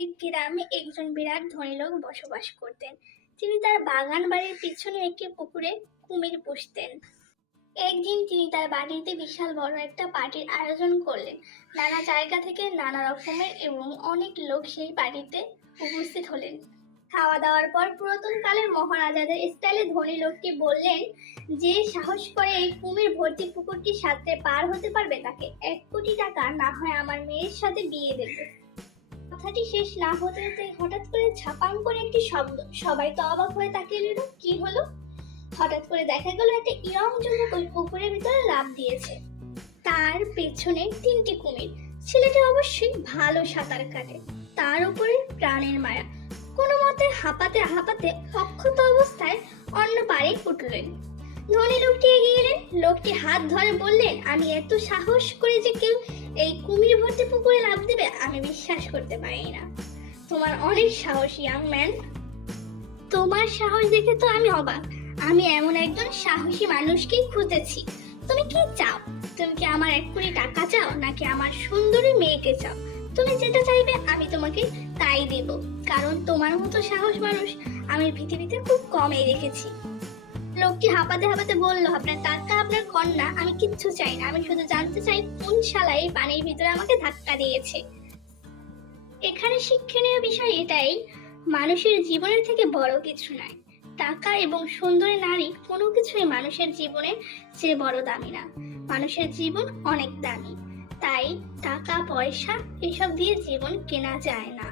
এক গ্রামে একজন বিরাট ধনী লোক বসবাস করতেন। তিনি তার বাগান বাড়ির পিছনে একটি পুকুরে কুমির পুষতেন। একদিন তিনি তার বাড়িতে বিশাল বড় একটা পার্টির আয়োজন করলেন। নানা জায়গা থেকে নানা রকমের এবং অনেক লোক সেই পার্টিতে উপস্থিত হলেন। খাওয়া দাওয়ার পর পুরাতন কালের মহারাজাদের স্টাইলে ধনী লোকটি বললেন, যে সাহস করে এই কুমির ভর্তি পুকুরটি সাঁতরে পার হতে পারবে তাকে 1 কোটি টাকা, না হয় আমার মেয়ের সাথে বিয়ে দেবে। কথাটি শেষ না হতে হতে হঠাৎ করে ঝাপাং করে একটি শব্দ। সবাই তো অবাক হয়ে তাকিয়ে রইল, কি হলো? হঠাৎ করে দেখা গেল একটা ইয়ং যুবক ওই পুকুরের ভিতরে লাফ দিয়েছে। তার পেছনে 3টি কুমির। ছেলেটি অবশ্যই ভালো সাঁতার কাটে, তার উপরে প্রাণের মায়া। কোনো মতে হাঁপাতে হাঁপাতে অক্ষত অবস্থায় অন্য পাড়ে উঠলেন। ধনী লোকটি এগিয়ে গেলেন, লোকটি হাত ধরে বললেন, আমি এত সাহস করে যে কেউ এই কুমির ভর্তি পুকুরে লাফ দেবে আমি বিশ্বাস করতে পারি না। তোমার অনেক সাহস ইয়াং ম্যান। তোমার সাহস দেখে তো আমি অবাক। আমি এমন একজন সাহসী মানুষকেই খুঁজেছি। তুমি কি চাও? তুমি কি আমার 1 কোটি টাকা চাও, নাকি আমার সুন্দরী মেয়েকে চাও? তুমি যেটা চাইবে আমি তোমাকে তাই দেব, কারণ তোমার মতো সাহস মানুষ আমি পৃথিবীতে খুব কমই দেখেছি। লোকটি হাঁপাতে হাঁপাতে বলল, আপনার টাকা, আপনার কন্যা আমি কিচ্ছু চাই না। আমি শুধু জানতে চাই কোন শালা এই পানির ভিতরে আমাকে ধাক্কা দিয়েছে। এখানে শিক্ষণীয় বিষয় এটাই, মানুষের জীবনের থেকে বড় কিছু নাই। টাকা এবং সুন্দরী নারী কোনো কিছুই মানুষের জীবনে চেয়ে বড় দামি না। মানুষের জীবন অনেক দামি, তাই টাকা পয়সা এসব দিয়ে জীবন কেনা যায় না।